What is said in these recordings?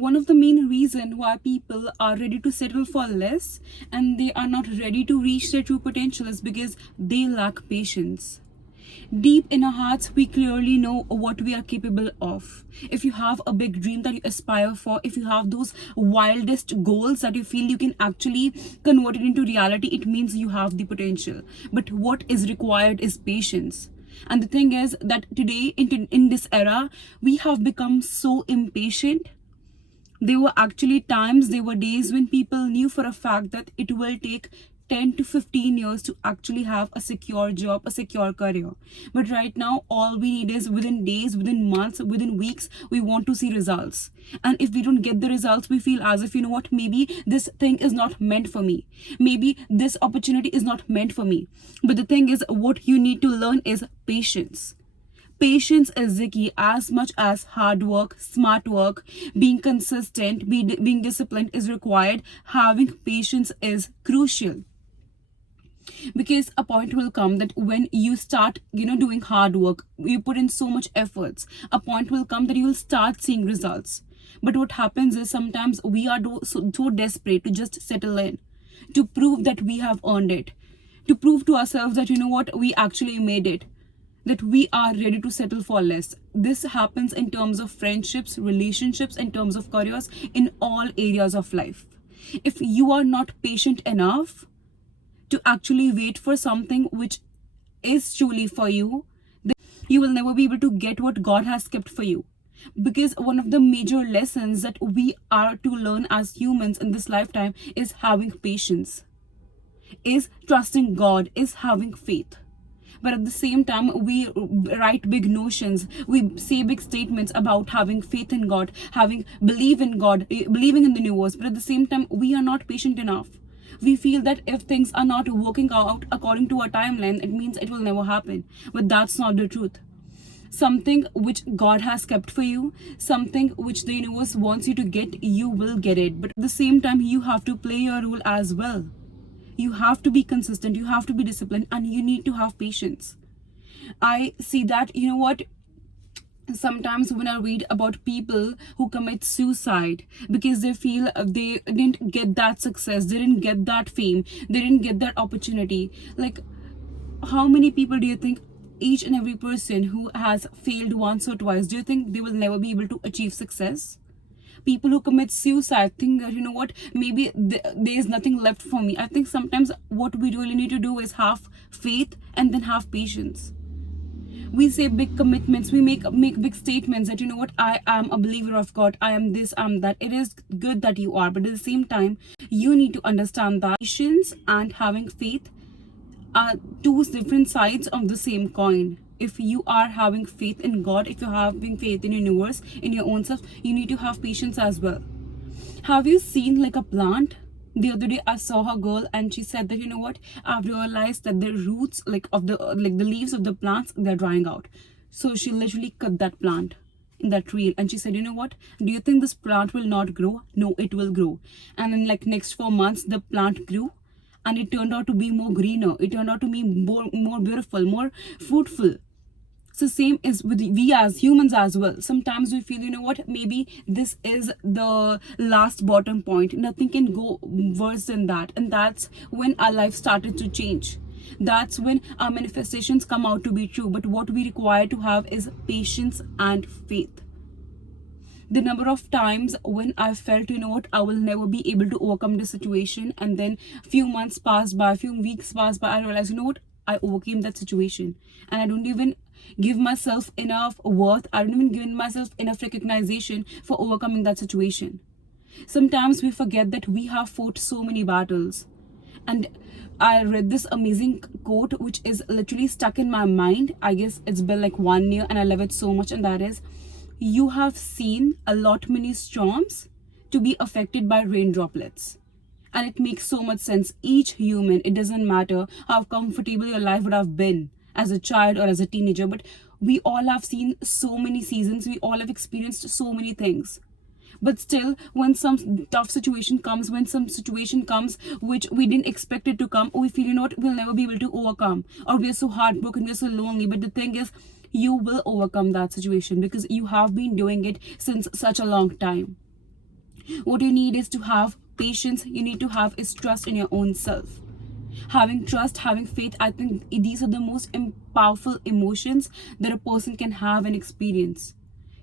one of the main reason why people are ready to settle for less and they are not ready to reach their true potential is because they lack patience. Deep in our hearts, we clearly know what we are capable of. If you have a big dream that you aspire for, if you have those wildest goals that you feel you can actually convert it into reality, it means you have the potential. But what is required is patience. And the thing is that today, in this era, we have become so impatient. There were actually times, there were days when people knew for a fact that it will take 10 to 15 years to actually have a secure job, a secure career. But right now, all we need is within days, within months, within weeks, we want to see results. And if we don't get the results, we feel as if, you know what, maybe this thing is not meant for me. Maybe this opportunity is not meant for me. But the thing is, what you need to learn is patience. Patience is the key as much as hard work, smart work, being consistent, being disciplined is required. Having patience is crucial. Because a point will come that when you start, doing hard work, you put in so much efforts, a point will come that you will start seeing results. But what happens is sometimes we are so desperate to just settle in, to prove that we have earned it, to prove to ourselves that, we actually made it, that we are ready to settle for less. This happens in terms of friendships, relationships, in terms of careers, in all areas of life. If you are not patient enough to actually wait for something which is truly for you, then you will never be able to get what God has kept for you. Because one of the major lessons that we are to learn as humans in this lifetime is having patience, is trusting God, is having faith. But at the same time, we write big notions, we say big statements about having faith in God, believe in God, believing in the universe. But at the same time, we are not patient enough. We feel that if things are not working out according to our timeline, it means it will never happen. But that's not the truth. Something which God has kept for you, something which the universe wants you to get, you will get it. But at the same time, you have to play your role as well. You have to be consistent, you have to be disciplined, and you need to have patience. I see that, sometimes when I read about people who commit suicide because they feel they didn't get that success, they didn't get that fame, they didn't get that opportunity. Like, how many people do you think, each and every person who has failed once or twice, do you think they will never be able to achieve success? People who commit suicide think that, maybe there is nothing left for me. I think sometimes what we really need to do is have faith and then have patience. We say big commitments, we make big statements that, I am a believer of God, I am this, I'm that. It is good that you are, but at the same time, you need to understand that patience and having faith are two different sides of the same coin. If you are having faith in God, if you're having faith in universe, in your own self, you need to have patience as well. Have you seen like a plant? The other day I saw a girl and she said that, I've realized that the roots of the leaves of the plants, they're drying out. So she literally cut that plant in that reel and she said, do you think this plant will not grow? No, it will grow. And in next 4 months the plant grew and it turned out to be more greener, it turned out to be more beautiful, more fruitful. So same is with we as humans as well. Sometimes we feel, maybe this is the last bottom point, nothing can go worse than that. And that's when our life started to change. That's when our manifestations come out to be true. But what we require to have is patience and faith. The number of times when I felt, I will never be able to overcome this situation, and then a few months passed by, a few weeks passed by, I realized, I overcame that situation. And I don't even give myself enough worth, I don't even give myself enough recognition for overcoming that situation. Sometimes we forget that we have fought so many battles. And I read this amazing quote which is literally stuck in my mind. I guess it's been 1 year and I love it so much, and that is, you have seen a lot many storms to be affected by rain droplets. And it makes so much sense. Each human, it doesn't matter how comfortable your life would have been as a child or as a teenager, but we all have seen so many seasons, we all have experienced so many things. But still, when some tough situation comes, when some situation comes which we didn't expect it to come, we feel, we'll never be able to overcome, or we're so heartbroken, we're so lonely. But the thing is, you will overcome that situation because you have been doing it since such a long time. What you need is to have patience. You need to have is trust in your own self. Having trust, having faith, I think these are the most powerful emotions that a person can have and experience.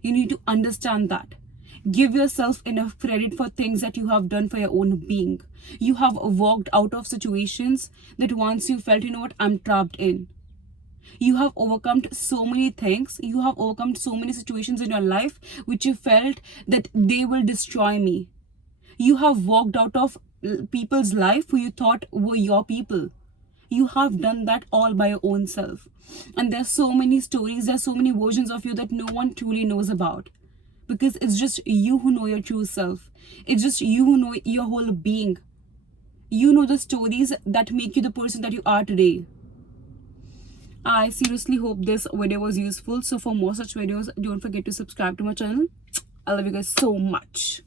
You need to understand that. Give yourself enough credit for things that you have done for your own being. You have walked out of situations that once you felt, you know what, I'm trapped in. You have overcome so many things. You have overcome so many situations in your life which you felt that they will destroy me. You have walked out of people's life who you thought were your people. You have done that all by your own self. And there's so many stories, there's so many versions of you that no one truly knows about. Because it's just you who know your true self. It's just you who know your whole being. You know the stories that make you the person that you are today. I seriously hope this video was useful. So for more such videos, don't forget to subscribe to my channel. I love you guys so much.